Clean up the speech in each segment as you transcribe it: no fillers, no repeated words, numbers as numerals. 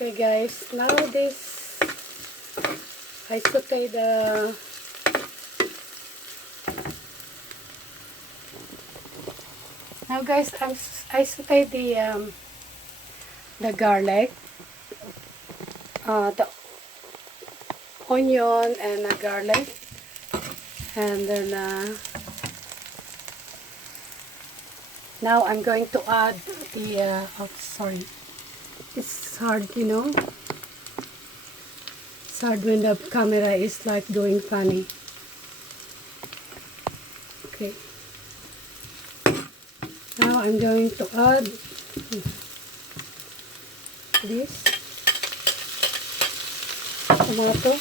Okay guys, now this I saute the now guys I saute the garlic, the onion and the garlic, and then now I'm going to add the oh sorry, it's hard, you know. It's hard when the camera is like doing funny. Okay. Now I'm going to add this tomato.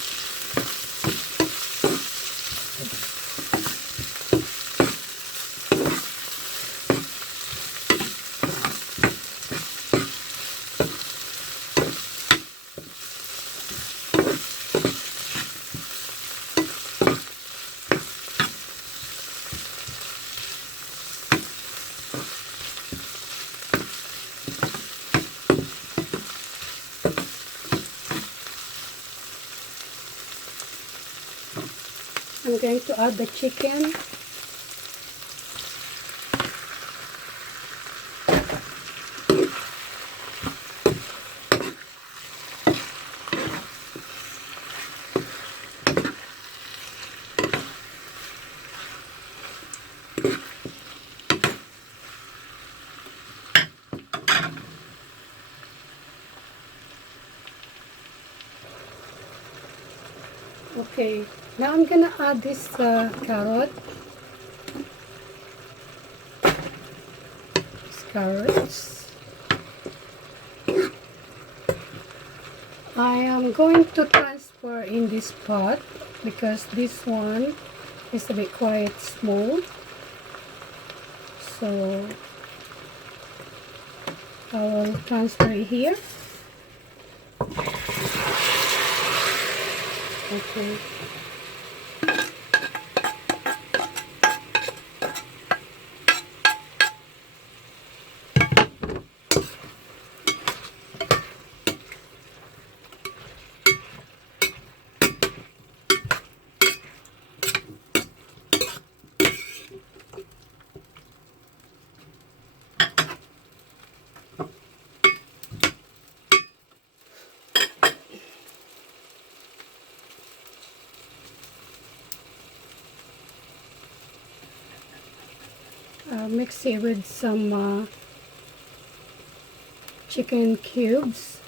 I'm going to add the chicken. Okay, now I'm gonna add this carrot. These carrots. I am going to transfer in this pot because this one is a bit quite small. So I will transfer it here. Okay. Mix it with some chicken cubes.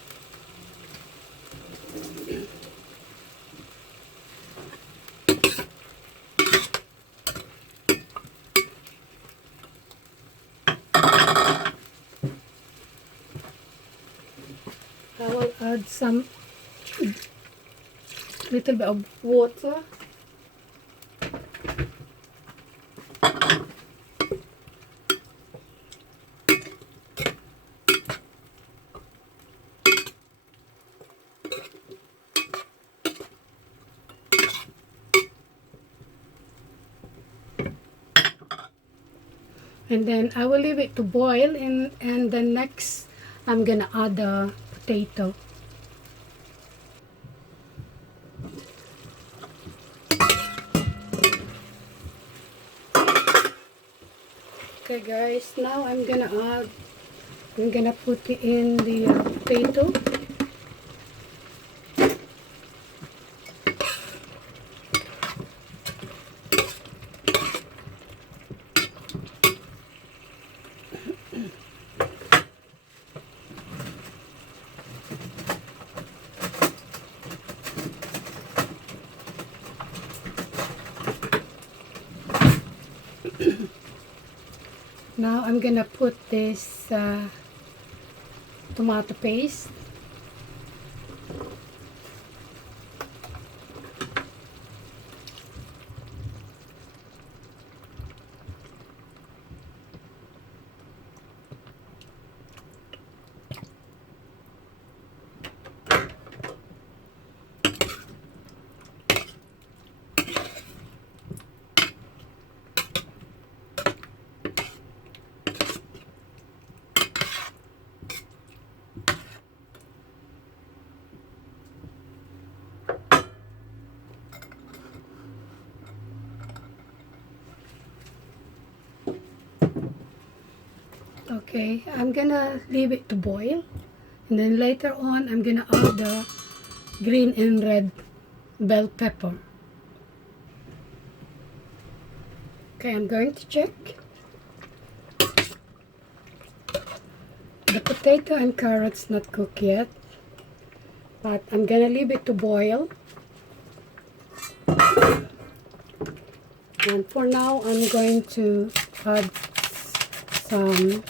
I will add some little bit of water. And then I will leave it to boil, and then next I'm gonna add the potato. Okay guys, now I'm gonna put it in the potato. Now I'm gonna put this tomato paste. Okay, I'm gonna leave it to boil, and then later on I'm gonna add the green and red bell pepper. Okay, I'm going to check. The potato and carrots not cooked yet, but I'm gonna leave it to boil. And for now, I'm going to add some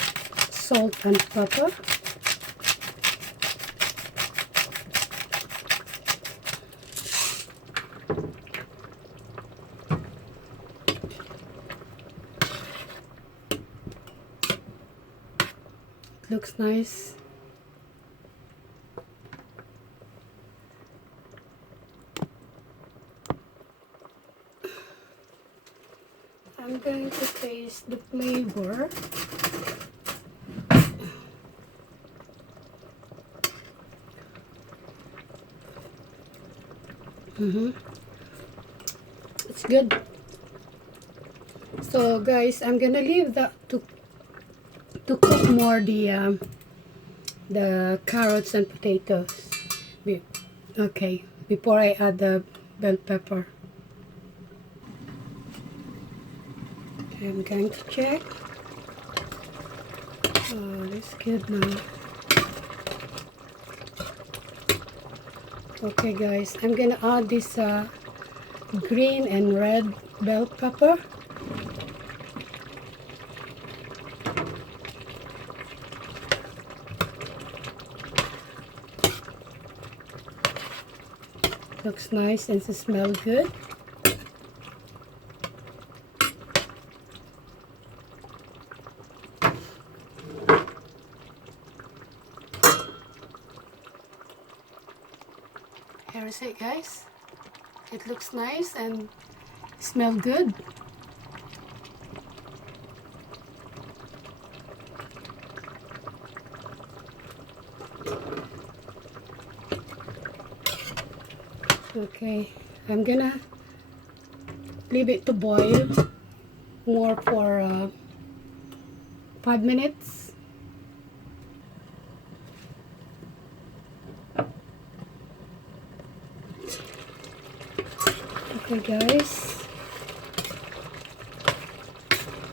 salt and pepper. It looks nice. I'm going to taste the flavor. It's good. So guys, I'm gonna leave that to cook more the carrots and potatoes. Okay, before I add the bell pepper. Okay, I'm going to check. Oh, that's good now. Okay guys, I'm gonna add this green and red bell pepper. Looks nice and it smells good. Here is it guys. It looks nice and smell good. Okay, I'm gonna leave it to boil more for 5 minutes. Okay guys.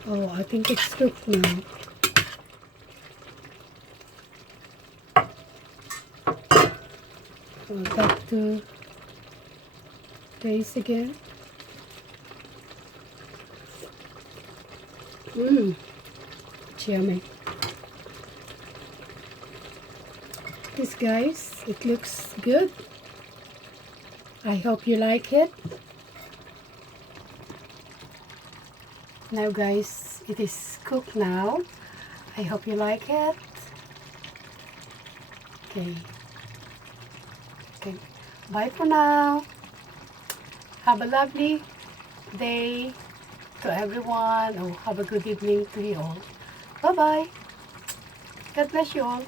Oh, I think it's cooked now. I'll have to taste again. It's yummy. This guys, it looks good. I hope you like it. Now guys, it is cooked now. I hope you like it. Okay. Bye for now. Have a lovely day to everyone. Oh, have a good evening to you all. Bye bye. God bless you all.